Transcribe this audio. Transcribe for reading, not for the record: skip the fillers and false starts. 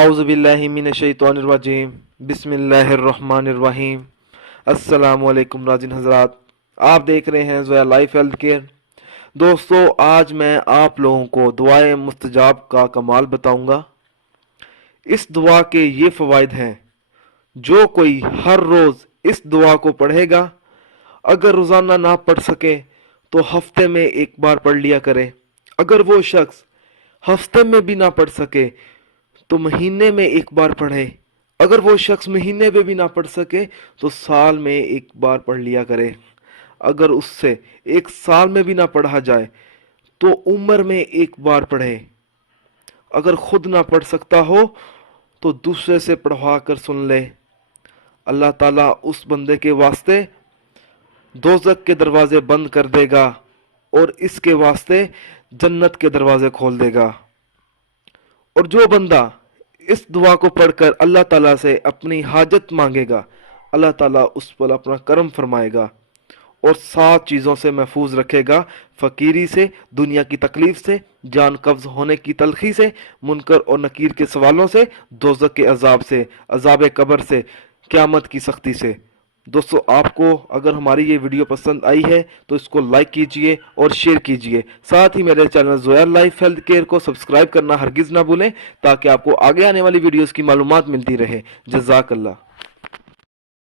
आउज़ु बिल्लाहि मिनश्शैतानिर्रजीम बिस्मिल्लाहिर्रहमानिर्रहीम। अस्सलामु अलैकुम नाज़रीन हज़रात, आप देख रहे हैं ज़ोया लाइफ हेल्थ केयर। दोस्तों, आज मैं आप लोगों को दुआए मुस्तजाब का कमाल बताऊंगा। इस दुआ के ये फ़वाइद हैं, जो कोई हर रोज़ इस दुआ को पढ़ेगा, अगर रोज़ाना ना पढ़ सके तो हफ्ते में एक बार पढ़ लिया करे। अगर वो शख्स हफ्ते में भी ना पढ़ सके तो महीने में एक बार पढ़े। अगर वो शख्स महीने में भी ना पढ़ सके तो साल में एक बार पढ़ लिया करे। अगर उससे एक साल में भी ना पढ़ा जाए तो उम्र में एक बार पढ़े। अगर खुद ना पढ़ सकता हो तो दूसरे से पढ़वा कर सुन ले। अल्लाह ताला उस बंदे के वास्ते दोज़ख के दरवाजे बंद कर देगा और इसके वास्ते जन्नत के दरवाजे खोल देगा। और जो बंदा इस दुआ को पढ़कर अल्लाह ताला से अपनी हाजत मांगेगा, अल्लाह ताला उस पर अपना करम फरमाएगा और 7 चीज़ों से महफूज रखेगा। फ़कीरी से, दुनिया की तकलीफ़ से, जान कब्ज़ होने की तलखी से, मुनकर और नकीर के सवालों से, दोज़ख के अजाब से, अजाब कब्र से, क़यामत की सख्ती से। दोस्तों, आपको अगर हमारी ये वीडियो पसंद आई है तो इसको लाइक कीजिए और शेयर कीजिए। साथ ही मेरे channel Zoya life health care को सब्सक्राइब करना हरगिज़ ना भूलें, ताकि आपको आगे आने वाली वीडियोस की मालूमात मिलती रहे। जज़ाकल्लाह।